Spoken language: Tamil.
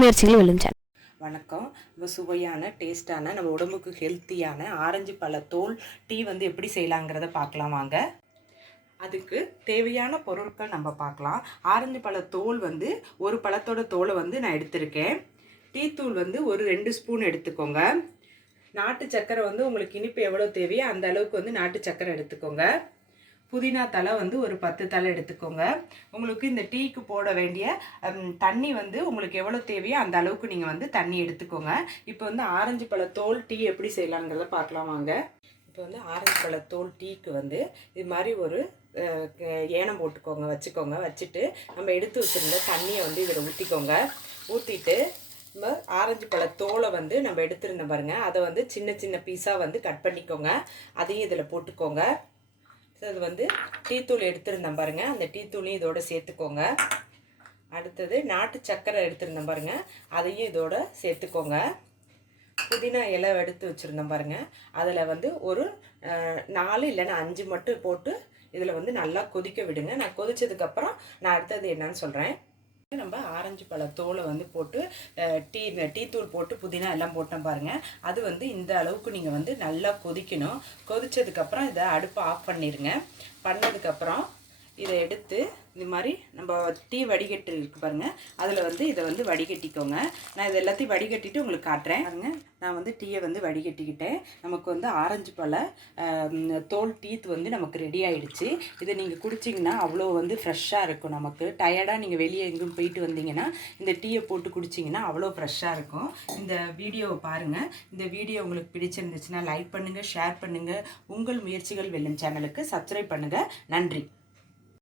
முயற்சிகள் வெல்லும் சேனல். வணக்கம். ரொம்ப சுவையான டேஸ்டான நம்ம உடம்புக்கு ஹெல்த்தியான ஆரஞ்சு பழத்தோல் டீ வந்து எப்படி செய்யலாங்கிறத பார்க்கலாம் வாங்க. அதுக்கு தேவையான பொருட்கள் நம்ம பார்க்கலாம். ஆரஞ்சு பழத்தோல் வந்து ஒரு பழத்தோட தோலை வந்து நான் எடுத்திருக்கேன். டீ தூள் வந்து ஒரு 2 ஸ்பூன் எடுத்துக்கோங்க. நாட்டு சக்கரை வந்து உங்களுக்கு இனிப்பு எவ்வளோ தேவையோ அந்த அளவுக்கு வந்து நாட்டு சக்கரை எடுத்துக்கோங்க. புதினா தலை வந்து ஒரு 10 தலை எடுத்துக்கோங்க. உங்களுக்கு இந்த டீக்கு போட வேண்டிய தண்ணி வந்து உங்களுக்கு எவ்வளோ தேவையோ அந்த அளவுக்கு நீங்கள் வந்து தண்ணி எடுத்துக்கோங்க. இப்போ வந்து ஆரஞ்சு பழத்தோல் டீ எப்படி செய்யலாங்கிறத பார்க்கலாம் வாங்க. இப்போ வந்து ஆரஞ்சு பழத்தோல் டீக்கு வந்து இது மாதிரி ஒரு ஏனம் போட்டுக்கோங்க, வச்சுட்டு நம்ம எடுத்து வச்சுருந்த தண்ணியை வந்து இதில் ஊற்றிக்கோங்க. ஊற்றிட்டு நம்ம ஆரஞ்சு பழத்தோலை வந்து நம்ம எடுத்துருந்தோம் பாருங்கள், அதை வந்து சின்ன சின்ன பீஸாக வந்து கட் பண்ணிக்கோங்க. அதையும் இதில் போட்டுக்கோங்க. அது வந்து டீத்தூள் எடுத்துருந்தேன் பாருங்கள், அந்த டீத்தூளையும் இதோட சேர்த்துக்கோங்க. அடுத்தது நாட்டு சக்கரை எடுத்துருந்தேன் பாருங்கள், அதையும் இதோட சேர்த்துக்கோங்க. புதினா இலை எடுத்து வச்சுருந்தேன் பாருங்கள், அதில் வந்து ஒரு 4 இல்லைன்னா 5 மட்டும் போட்டு இதில் வந்து நல்லா கொதிக்க விடுங்க. நான் கொதித்ததுக்கப்புறம் நான் அடுத்தது என்னன்னு சொல்கிறேன். நம்ம ஆரஞ்சு பழத்தோலை வந்து போட்டு டீத்தூள் போட்டு புதினா எல்லாம் போட்டோம் பாருங்கள், அது வந்து இந்த அளவுக்கு நீங்கள் வந்து நல்லா கொதிக்கணும். கொதித்ததுக்கப்புறம் இதை அடுப்பை ஆஃப் பண்ணிடுங்க. பண்ணதுக்கப்புறம் இதை எடுத்து இந்த மாதிரி நம்ம டீ வடிகட்டு இருக்குது பாருங்கள், அதில் வந்து இதை வந்து வடிகட்டிக்கோங்க. நான் இது எல்லாத்தையும் வடிகட்டிட்டு உங்களுக்கு காட்டுறேன் பாருங்கள். நான் வந்து டீயை வந்து வடிகட்டிக்கிட்டேன். நமக்கு வந்து ஆரஞ்சு பழ தோல் டீத் வந்து நமக்கு ரெடி ஆகிடுச்சு. இதை நீங்கள் குடிச்சிங்கன்னா அவ்வளோ வந்து ஃப்ரெஷ்ஷாக இருக்கும். நமக்கு டயர்டாக நீங்கள் வெளியே எங்கேயும் போயிட்டு வந்தீங்கன்னா இந்த டீயை போட்டு குடிச்சிங்கன்னா அவ்வளோ ஃப்ரெஷ்ஷாக இருக்கும். இந்த வீடியோவை பாருங்கள். இந்த வீடியோ உங்களுக்கு பிடிச்சிருந்துச்சுன்னா லைக் பண்ணுங்கள், ஷேர் பண்ணுங்கள். உங்கள் முயற்சிகள் வெல்லும் சேனலுக்கு சப்ஸ்கிரைப் பண்ணுங்கள். நன்றி.